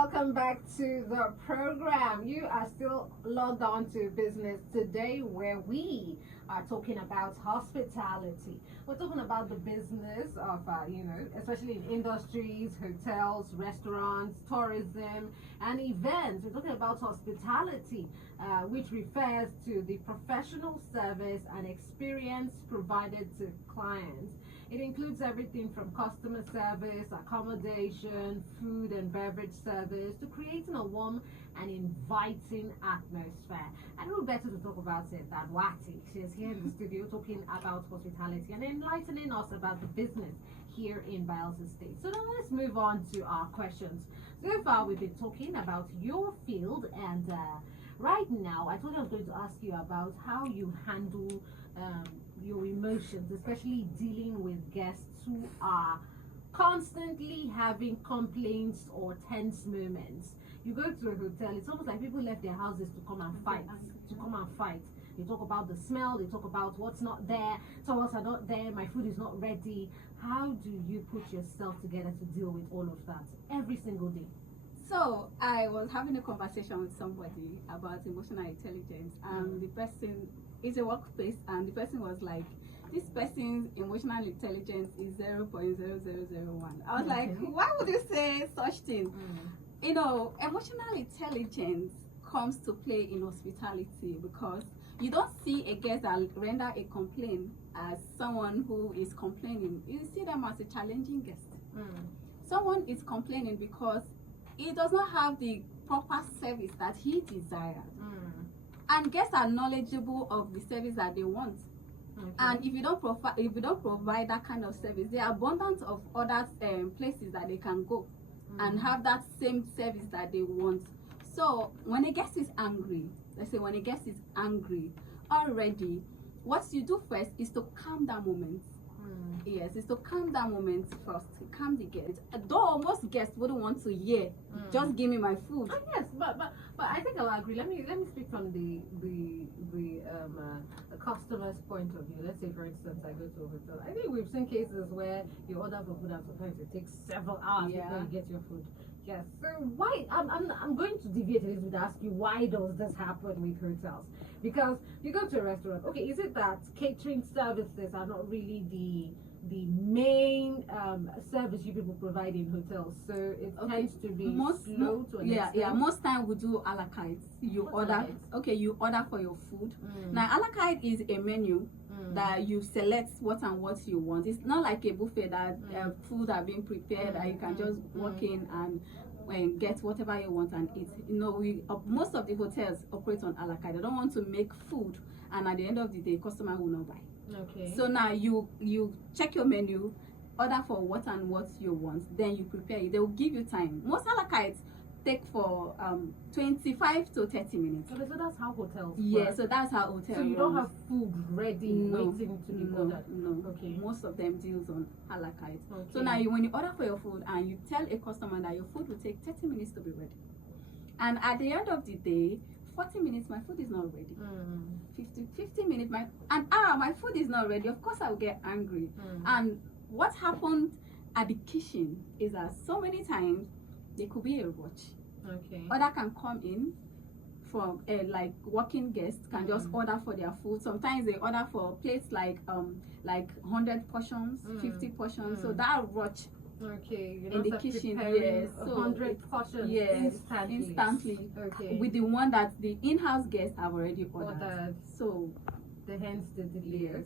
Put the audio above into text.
welcome back to the program. You are still logged on to Business Today, where we are talking about hospitality. We're talking about the business of, especially in industries, hotels, restaurants, tourism, and events. We're talking about hospitality, which refers to the professional service and experience provided to clients. It includes everything from customer service, accommodation, food and beverage service, to creating a warm and inviting atmosphere. And who better to talk about it than Wati? She's here in the studio talking about hospitality and enlightening us about the business here in Bayelsa State. So now let's move on to our questions. So far we've been talking about your field, and right now I told you I was going to ask you about how you handle your emotions, especially dealing with guests who are constantly having complaints or tense moments. You go to a hotel, it's almost like people left their houses to come and fight. They talk about the smell, they talk about what's not there, towels are not there, my food is not ready. How do you put yourself together to deal with all of that every single day? So I was having a conversation with somebody about emotional intelligence, and the person is a workplace, and the person was like, this person's emotional intelligence is 0.0001. I was like, why would you say such thing? You know, emotional intelligence comes to play in hospitality because you don't see a guest that render a complaint as someone who is complaining. You see them as a challenging guest. Someone is complaining because he does not have the proper service that he desired. And guests are knowledgeable of the service that they want. And if you don't provide that kind of service, there are abundance of other places that they can go and have that same service that they want. So when a guest is angry, let's say when a guest is angry already, what you do first is to calm that moment. Yes, it's to calm that moment first, calm the guest. Though most guests wouldn't want to hear, just give me my food. Oh, yes, but I think I'll agree. Let me speak from the customer's point of view. Let's say, for instance, I go to a hotel. I think we've seen cases where you order for food and sometimes it takes several hours before you get your food. Yes. So why? I'm going to deviate a little bit to ask you, why does this happen with hotels? Because you go to a restaurant. Okay, is it that catering services are not really the main service you people provide in hotels, so it tends to be slow to an extent? Most time we do a la carte. You order for your food. Now a la carte is a menu that you select what you want. It's not like a buffet that food are being prepared and you can just walk in and get whatever you want and eat. You know, most of the hotels operate on a la carte. They don't want to make food and at the end of the day customer will not buy. Okay. So now you check your menu, order for what you want, then you prepare it. They will give you time. Most a la carte take for 25 to 30 minutes. Okay, so that's how hotels work. So that's how hotels. So you don't have food ready waiting to be ordered. No. Okay. Most of them deals on a la carte. So now when you order for your food and you tell a customer that your food will take 30 minutes to be ready, and at the end of the day 40 minutes my food is not ready, 50 minutes my food is not ready, of course I will get angry. And what happened at the kitchen is that so many times there could be a rush. Other can come in from like working guests can just order for their food. Sometimes they order for plates like 100 portions, 50 portions. So that rush in the kitchen, so 100 portions instantly. With the one that the in-house guests have already ordered. So the hence the delay.